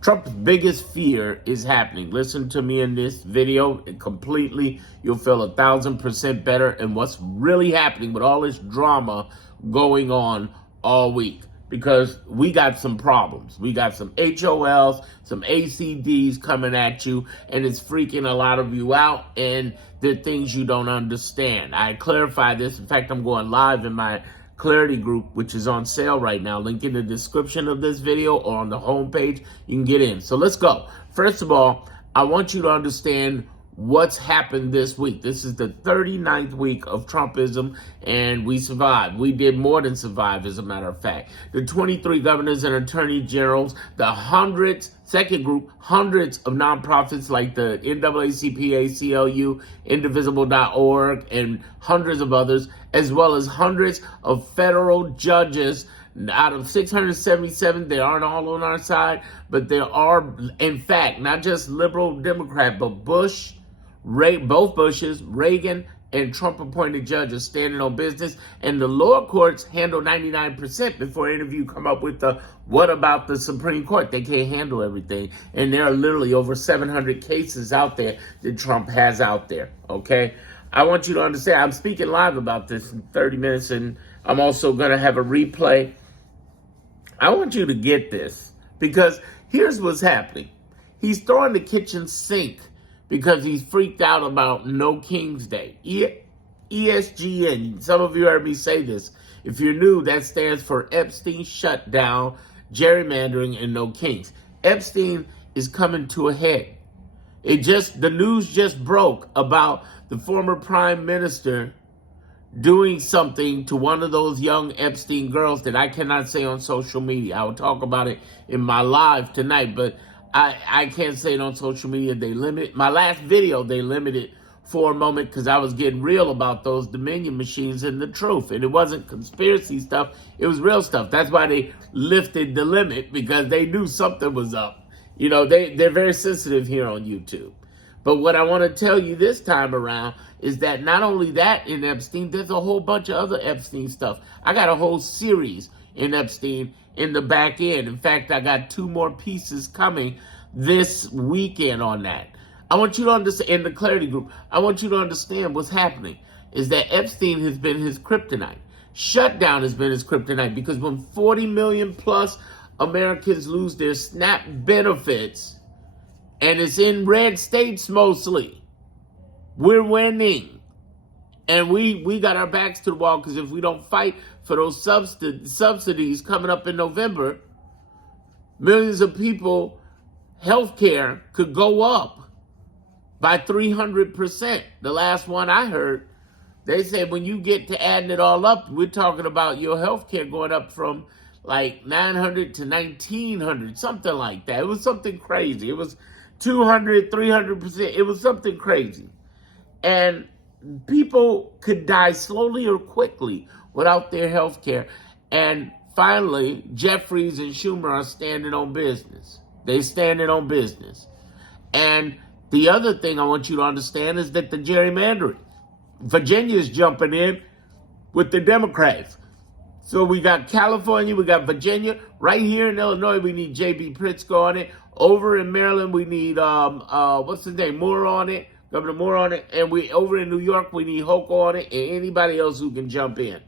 Trump's biggest fear is happening. Listen to me in this video completely. You'll feel 1,000% better in what's really happening with all this drama going on all week. Because we got some problems. We got some HOLs, some ACDs coming at you, and it's freaking a lot of you out, and there are things you don't understand. I clarify this. In fact, I'm going live in my Clarity group, which is on sale right now. Link in the description of this video or on the homepage. You can get in. So let's go. First of all, I want you to understand what's happened this week. This is the 39th week of Trumpism, and we survived. We did more than survive, as a matter of fact. The 23 governors and attorney generals, the hundreds, second group, hundreds of nonprofits like the NAACP, ACLU, Indivisible.org, and hundreds of others, as well as hundreds of federal judges. Out of 677, they aren't all on our side, but there are, in fact, not just liberal Democrat, but both Bushes, Reagan, and Trump-appointed judges standing on business, and the lower courts handle 99% before any of you come up with the, what about the Supreme Court? They can't handle everything, and there are literally over 700 cases out there that Trump has out there, okay? I want you to understand, I'm speaking live about this in 30 minutes, and I'm also going to have a replay. I want you to get this, because here's what's happening. He's throwing the kitchen sink because he's freaked out about No King's Day. ESGN, some of you heard me say this. If you're new, that stands for Epstein Shutdown, Gerrymandering, and No Kings. Epstein is coming to a head. The news just broke about the former prime minister doing something to one of those young Epstein girls that I cannot say on social media. I will talk about it in my live tonight, but I can't say it on social media. My last video, they limited for a moment because I was getting real about those Dominion machines and the truth. And it wasn't conspiracy stuff. It was real stuff. That's why they lifted the limit, because they knew something was up. You know, they're very sensitive here on YouTube. But what I want to tell you this time around is that not only that in Epstein, there's a whole bunch of other Epstein stuff. I got a whole series in Epstein in the back end. In fact, I got 2 more pieces coming this weekend on that. I want you to understand, in the Clarity group, I want you to understand what's happening is that Epstein has been his kryptonite. Shutdown has been his kryptonite, because when 40 million plus Americans lose their SNAP benefits, and it's in red states mostly, we're winning. And we got our backs to the wall, because if we don't fight for those subsidies coming up in November, millions of people, health care could go up by 300%. The last one I heard, they said when you get to adding it all up, we're talking about your health care going up from like 900 to 1900, something like that. It was something crazy. It was 200, 300%. It was something crazy. And people could die slowly or quickly without their health care. And finally, Jeffries and Schumer are standing on business. They're standing on business. And the other thing I want you to understand is that the gerrymandering, Virginia's jumping in with the Democrats. So we got California, we got Virginia. Right here in Illinois, we need J.B. Pritzker on it. Over in Maryland, we need, what's his name, Moore on it. Governor Moore on it. And over in New York, we need Hochul on it, and anybody else who can jump in.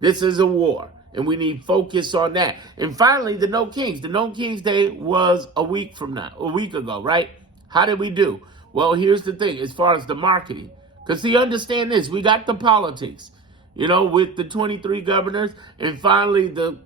This is a war, and we need focus on that. And finally, the No Kings. The No Kings Day was a week ago, right? How did we do? Well, here's the thing, as far as the marketing. Because see, understand this, we got the politics, with the 23 governors, and finally the,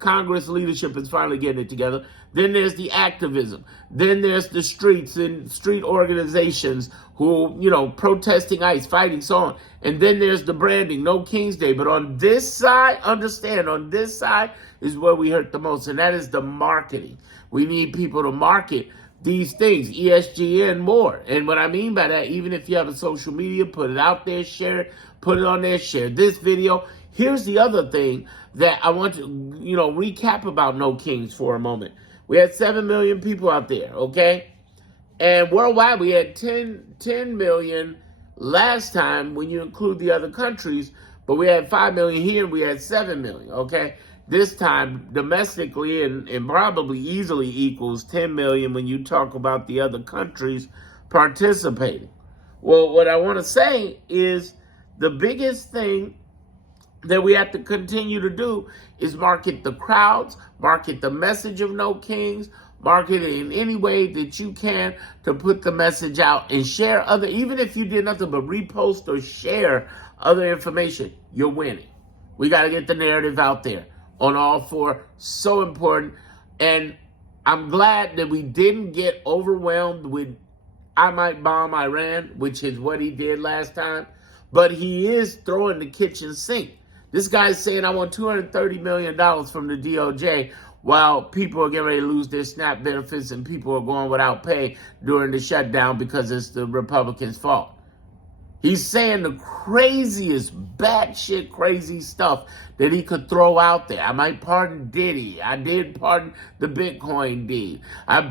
Congress leadership is finally getting it together. Then there's the activism. Then there's the streets and street organizations who, protesting ICE, fighting, so on. And then there's the branding, No King's Day. But on this side, understand, on this side is where we hurt the most, and that is the marketing. We need people to market these things, ESGN more. And what I mean by that, even if you have a social media, put it out there, share it, put it on there, share this video. Here's the other thing that I want to, recap about No Kings for a moment. We had 7 million people out there, okay? And worldwide, we had 10 million last time when you include the other countries, but we had 5 million here, and we had 7 million, okay? this time domestically and probably easily equals 10 million when you talk about the other countries participating. Well, what I want to say is the biggest thing that we have to continue to do is market the crowds, market the message of No Kings, market it in any way that you can to put the message out and share other, even if you did nothing but repost or share other information, you're winning. We got to get the narrative out there on all four. So important. And I'm glad that we didn't get overwhelmed with I might bomb Iran, which is what he did last time. But he is throwing the kitchen sink. This guy's saying, I want $230 million from the DOJ while people are getting ready to lose their SNAP benefits and people are going without pay during the shutdown because it's the Republicans' fault. He's saying the craziest, batshit crazy stuff that he could throw out there. I might pardon Diddy. I did pardon the Bitcoin deed. I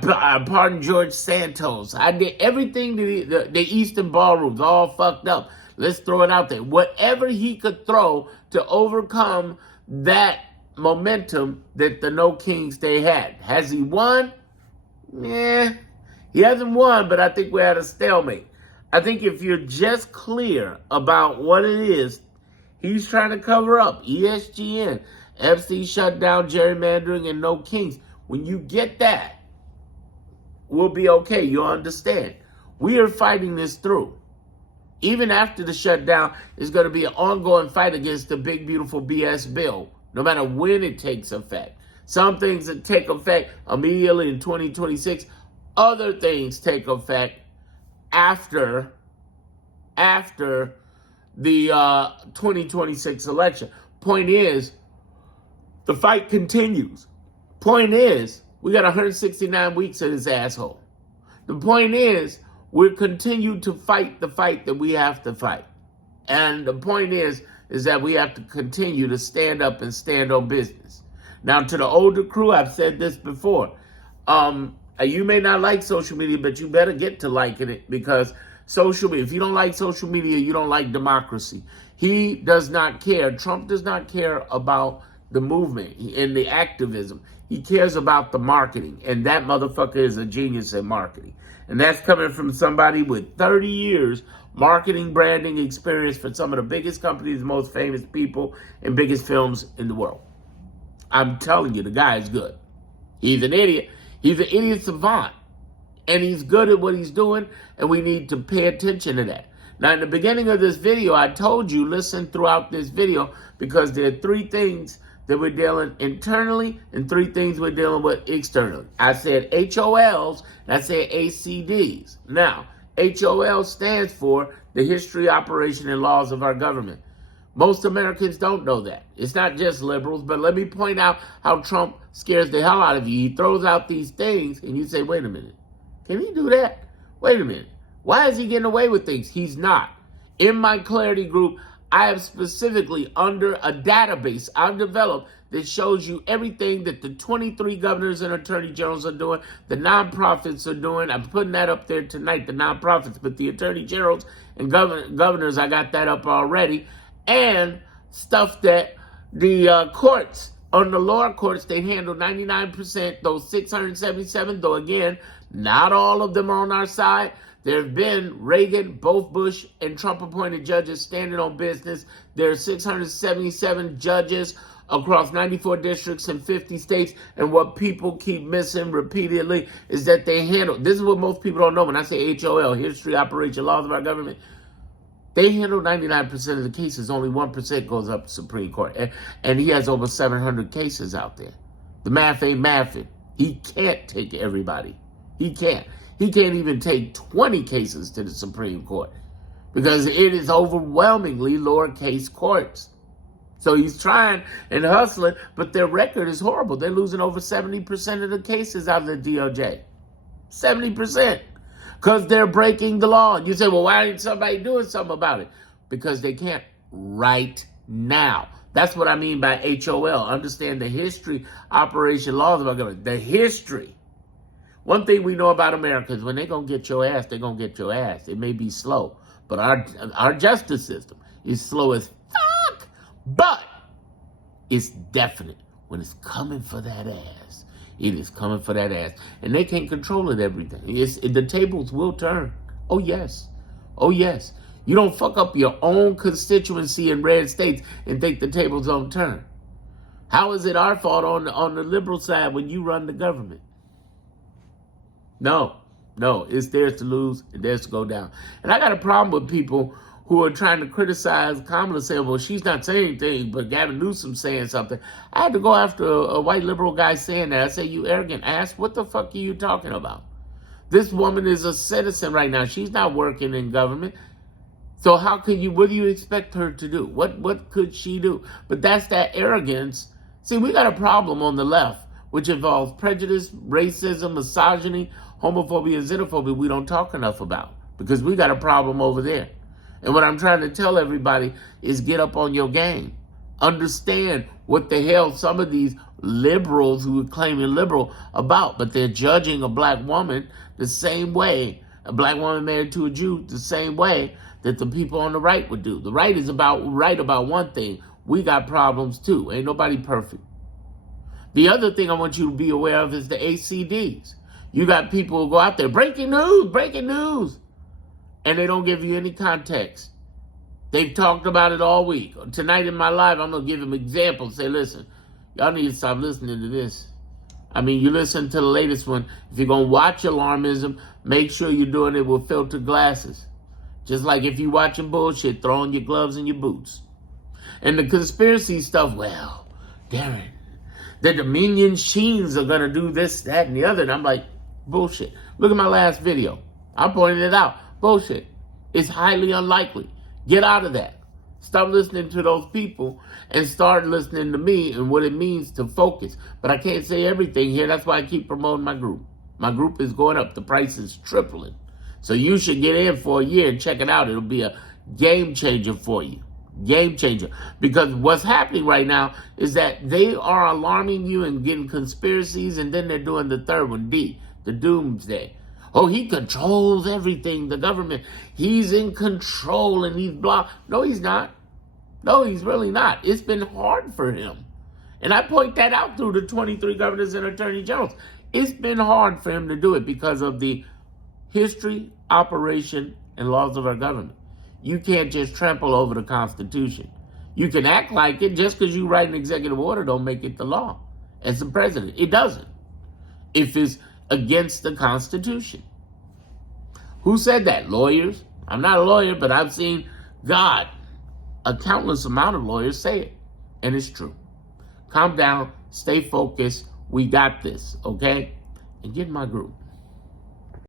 pardoned George Santos. I did everything that the Eastern ballrooms all fucked up. Let's throw it out there. Whatever he could throw to overcome that momentum that the No Kings they had. Has he won? Yeah, he hasn't won, but I think we're at a stalemate. I think if you're just clear about what it is he's trying to cover up, ESGN, Epstein shutdown, gerrymandering, and No Kings, when you get that, we'll be okay. You'll understand. We are fighting this through. Even after the shutdown, it's going to be an ongoing fight against the big, beautiful BS bill, no matter when it takes effect. Some things that take effect immediately in 2026. Other things take effect after the 2026 election. Point is, the fight continues. Point is, we got 169 weeks of this asshole. The point is, we'll continue to fight the fight that we have to fight. And the point is that we have to continue to stand up and stand on business. Now, to the older crew, I've said this before. You may not like social media, but you better get to liking it, because social media, if you don't like social media, you don't like democracy. He does not care. Trump does not care about the movement and the activism. He cares about the marketing, and that motherfucker is a genius at marketing. And that's coming from somebody with 30 years marketing, branding experience for some of the biggest companies, most famous people, and biggest films in the world. I'm telling you, the guy is good. He's an idiot. He's an idiot savant. And he's good at what he's doing, and we need to pay attention to that. Now, in the beginning of this video, I told you, listen throughout this video, because there are three things that we're dealing internally and three things we're dealing with externally. I said HOLs, and I said ACDs. Now, HOL stands for the history, operation, and laws of our government. Most Americans don't know that. It's not just liberals, but let me point out how Trump scares the hell out of you. He throws out these things, and you say, wait a minute. Can he do that? Wait a minute. Why is he getting away with things? He's not. In my Clarity group, I have specifically under a database I've developed that shows you everything that the 23 governors and attorney generals are doing, the nonprofits are doing. I'm putting that up there tonight, the nonprofits, but the attorney generals and governors, I got that up already. And stuff that the courts, on the lower courts, they handle 99%, those 677, though again, not all of them are on our side. There have been Reagan, both Bush, and Trump-appointed judges standing on business. There are 677 judges across 94 districts in 50 states. And what people keep missing repeatedly is that they handle, this is what most people don't know when I say HOL, history, operation, laws of our government. They handle 99% of the cases. Only 1% goes up to Supreme Court. And he has over 700 cases out there. The math ain't mathing. He can't take everybody. He can't. He can't even take 20 cases to the Supreme Court because it is overwhelmingly lowercase courts. So he's trying and hustling, but their record is horrible. They're losing over 70% of the cases out of the DOJ. 70%. Because they're breaking the law. And you say, well, why ain't somebody doing something about it? Because they can't right now. That's what I mean by HOL. Understand the history, operation, laws of our government. The history. One thing we know about America is when they're going to get your ass, they're going to get your ass. It may be slow, but our justice system is slow as fuck. But it's definite. when it's coming for that ass, it is coming for that ass. And they can't control it everything. The tables will turn. Oh, yes. Oh, yes. You don't fuck up your own constituency in red states and think the tables don't turn. How is it our fault on the liberal side when you run the government? No, it's theirs to lose and theirs to go down. And I got a problem with people who are trying to criticize Kamala, saying, well, she's not saying anything, but Gavin Newsom saying something. I had to go after a white liberal guy saying that. I say, you arrogant ass, what the fuck are you talking about? This woman is a citizen right now. She's not working in government. So what do you expect her to do? What could she do? But that's that arrogance. See, we got a problem on the left, which involves prejudice, racism, misogyny, homophobia, and xenophobia we don't talk enough about because we got a problem over there. And what I'm trying to tell everybody is get up on your game. Understand what the hell some of these liberals who are claiming liberal about, but they're judging a black woman the same way, a black woman married to a Jew, the same way that the people on the right would do. The right is right about one thing. We got problems too. Ain't nobody perfect. The other thing I want you to be aware of is the ACDs. You got people who go out there, breaking news, and they don't give you any context. They've talked about it all week. Tonight in my live, I'm going to give them examples. Say, listen, y'all need to stop listening to this. I mean, you listen to the latest one. If you're going to watch alarmism, make sure you're doing it with filtered glasses. Just like if you're watching bullshit, throw on your gloves and your boots. And the conspiracy stuff, well, Darren, the Dominion Sheens are going to do this, that, and the other. And I'm like, bullshit. Look at my last video. I pointed it out. Bullshit. It's highly unlikely. Get out of that. Stop listening to those people and start listening to me and what it means to focus. But I can't say everything here. That's why I keep promoting my group. My group is going up. The price is tripling. So you should get in for a year and check it out. It'll be a game changer for you. Game changer. Because what's happening right now is that they are alarming you and getting conspiracies, and then they're doing the third one, D, the doomsday. Oh, he controls everything, the government. He's in control and he's blah. No, he's not. No, he's really not. It's been hard for him. And I point that out through the 23 governors and attorney generals. It's been hard for him to do it because of the history, operation, and laws of our government. You can't just trample over the Constitution. You can act like it. Just because you write an executive order don't make it the law. As the president, it doesn't. If it's against the Constitution. Who said that? Lawyers? I'm not a lawyer, but I've seen a countless amount of lawyers say it. And it's true. Calm down. Stay focused. We got this, okay? And get in my group.